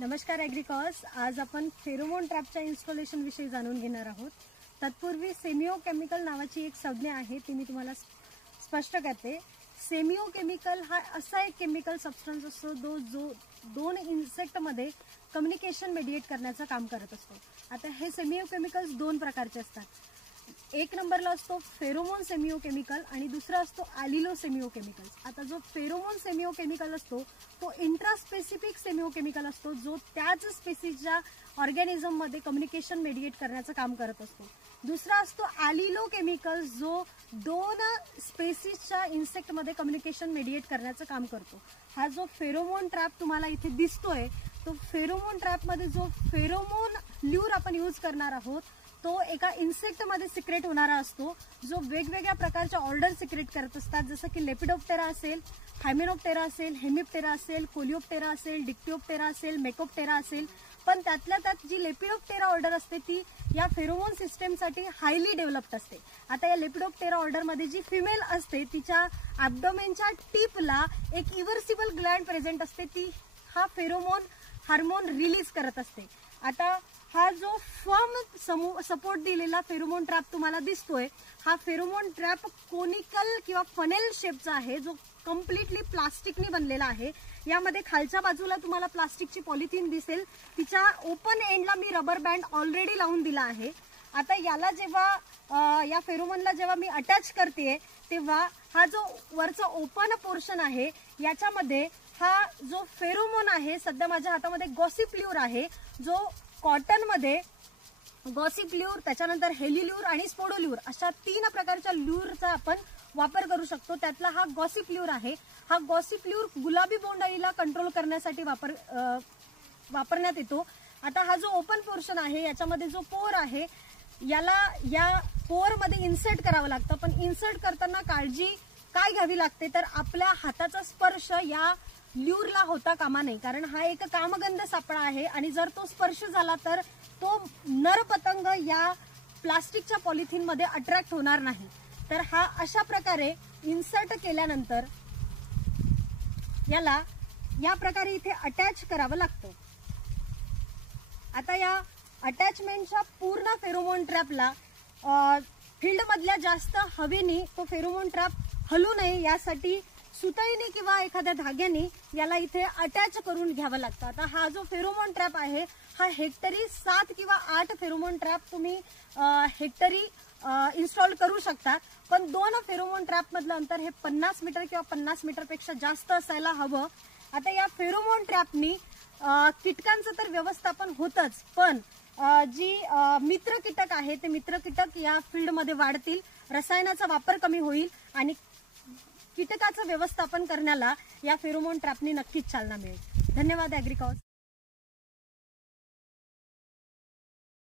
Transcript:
नमस्कार ॲग्रिकॉस. आज आपण फेरोमोन ट्रॅपच्या इन्स्टॉलेशन विषयी जाणून घेणार आहोत. तत्पूर्वी सेमिओकेमिकल नावाची एक संज्ञा आहे, ती मी तुम्हाला स्पष्ट करते. सेमिओकेमिकल हा असा एक केमिकल सबस्टन्स असतो जो दोन इन्सेक्टमध्ये कम्युनिकेशन मेडिएट करण्याचं काम करत असतो. आता हे सेमिओकेमिकल्स दोन प्रकारचे असतात. एक नंबरला असतो फेरोमोन सेमिओकेमिकल आणि दुसरा असतो ॲलिलो सेमिओकेमिकल्स. आता जो फेरोमोन सेमिओकेमिकल असतो तो इंट्रास्पेसिफिक सेमिओकेमिकल असतो, जो त्याच स्पेसीसच्या ऑर्गॅनिझममध्ये कम्युनिकेशन मेडिएट करण्याचं काम करत असतो. दुसरा असतो ॲलिलो केमिकल, जो दोन स्पेसीसच्या इन्सेक्टमध्ये कम्युनिकेशन मेडिएट करण्याचं काम करतो. हा जो फेरोमोन ट्रॅप तुम्हाला इथे दिसतोय, तो फेरोमोन ट्रॅपमध्ये जो फेरोमोन ल्यूर आपण यूज करणार आहोत तो एका इन्सेक्टमध्ये सिक्रेट होणारा असतो, जो वेगवेगळ्या प्रकारच्या ऑर्डर सिक्रेट करत असतात, जसं की लेपिडोप्टेरा असेल, हायमेनोप्टेरा असेल, हेमिप्टेरा असेल, कोलिओप्टेरा असेल, डिक्टिओप्टेरा असेल, मेकोप्टेरा असेल. पण त्यातल्या त्यात जी लेपिडोप्टेरा ऑर्डर असते ती या फेरोमोन सिस्टमसाठी हायली डेव्हलप्ड असते. आता या लेपिडोप्टेरा ऑर्डरमध्ये जी फिमेल असते तिच्या ॲब्डोमेनच्या टिपला एक इव्हर्सिबल ग्लँड प्रेझेंट असते, ती हा फेरोमोन हार्मोन रिलीज करत असते. आता हा जो फर्म सपोर्ट दिलेला फेरोमोन ट्रॅप तुम्हाला दिसतोय, हा फेरोमोन ट्रॅप कोनिकल किंवा फनेल शेपचा आहे, जो कम्प्लिटली प्लास्टिकनी बनलेला आहे. यामध्ये खालच्या बाजूला तुम्हाला प्लास्टिकची पॉलिथिन दिसेल, तिच्या ओपन एंडला मी रबर बँड ऑलरेडी लावून दिला आहे. आता याला जेव्हा या फेरोमोनला जेव्हा मी अटॅच करते तेव्हा हा जो वरचा ओपन पोर्शन आहे याच्यामध्ये हा जो फेरोमोन आहे, सध्या माझ्या हातामध्ये गॉसिप ल्यूर आहे, जो कॉटन मध्ये गॉसिप ल्यूर, त्याच्यानंतर हेलिल्यूर आणि स्पोडोल्यूर अशा तीन प्रकारच्या ल्यूरचा आपण वापर करू शकतो. त्यातला हा गॉसिप ल्यूर आहे. हा गॉसिप ल्यूर गुलाबी बोंडअळीला कंट्रोल करण्यासाठी वापरण्यात येतो. आता हा जो ओपन पोर्शन आहे याच्यामध्ये जो पोर आहे याला या पोर मध्ये इन्सर्ट करावं लागतं. पण इन्सर्ट करताना काळजी काय घ्यावी लागते तर आपल्या हाताचा स्पर्श या ल्यूरला होता कामा नाही, कारण हा एक कामगंध सापळा आहे आणि जर तो स्पर्श झाला तर तो नर पतंग या प्लास्टिकच्या पॉलिथिन मध्ये अट्रॅक्ट होणार नाही. तर हा अशा प्रकारे इन्सर्ट केल्यानंतर याला या प्रकारे इथे अटॅच करावं लागतं. आता या अटॅचमेंटच्या पूर्ण फेरोमोन ट्रॅपला फील्ड मधल्या जास्त हवेनी तो फेरोमोन ट्रॅप हलू नये यासाठी सुतळीने किंवा एखाद्या धाग्याने याला इथे अटॅच करून घ्यावं लागतं. आता हा जो फेरोमोन ट्रॅप आहे हा हेक्टरी 7 किंवा 8 फेरोमोन ट्रॅप तुम्ही हेक्टरी इन्स्टॉल करू शकता. पण दोन फेरोमोन ट्रॅप मधलं अंतर हे 50 मीटर किंवा 50 मीटर पेक्षा जास्त असायला हवं. आता या फेरोमोन ट्रॅपनी कीटकांचं तर व्यवस्थापन होतच, पण जी मित्र कीटक आहे ते मित्र कीटक या फील्डमध्ये वाढतील, रसायनाचा वापर कमी होईल आणि कीटकाचं व्यवस्थापन करण्याला या फेरोमोन ट्रॅपनी नक्कीच चालना मिळेल. धन्यवाद ॲग्रिकॉस.